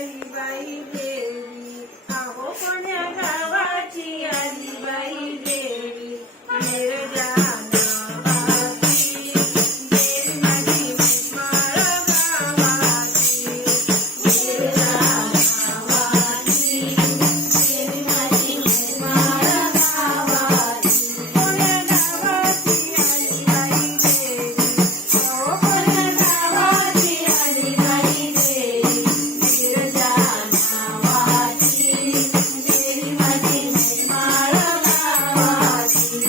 आली बाई देवी, अहो कोण्या गावाची आली बाई देवी, निर्जा नावाची देवी माझी माळ गावाची, निर्जा नावाची देवी माझी माळ गावाची, कोण्या गावाची आली बाई देवी, अहो कोण्या गावाची आली बाई देवी, निर्जा नावाची देवी माझी माळ गावाची,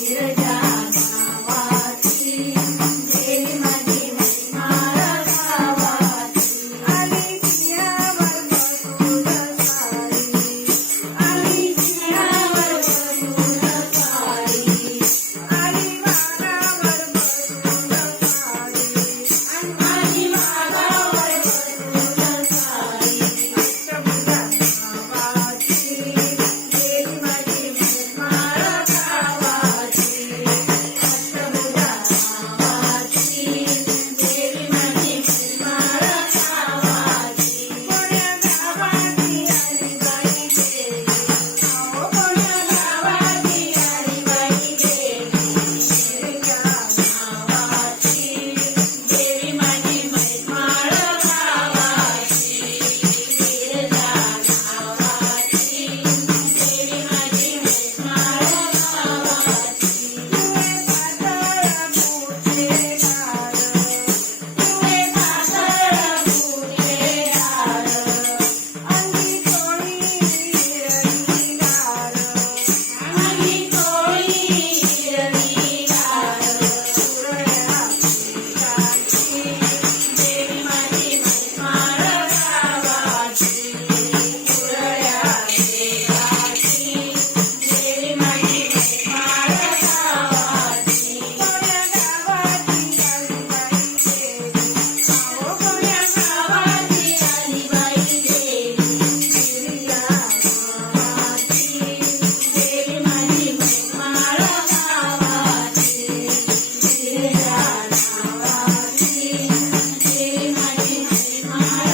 निर्जा नावाची देवी माझी माळ गावाची, आली सिंहावर बसून सारी, आली सिंहावर बसून सारी, आली वाघावर बसून सारी, आली वाघावर बसून सारी, अष्टभुजा नावाची देवी माझी माळ गावाची, अष्टभुजा नावाची देवी माझी माळ गावाची, कोण्या गावाची आली बाई देवी, अहो कोण्या गावाची आली बाई देवी, निर्जा नावाची देवी माझी माळ गावाची, निर्जा नावाची देवी माझी माळ गावाची, तुळे पातळ मोठे डाळ, तुळे पातळ मोठे डाळ, अंगी चोळी हिरवी डाळ, अंगी चोळी हिरवी डाळ, कुरळ्या फुलाची देवी माझी माळ गावाची, कुरळ्या फुलाची देवी माझी माळ गावाची, कोण्या गावाची आली बाई देवी, अहो कोण्या गावाची आली बाई देवी, निर्जा नावाची देवी माझी माळ गावाची, निर्जा नावाची देवी माझी माळ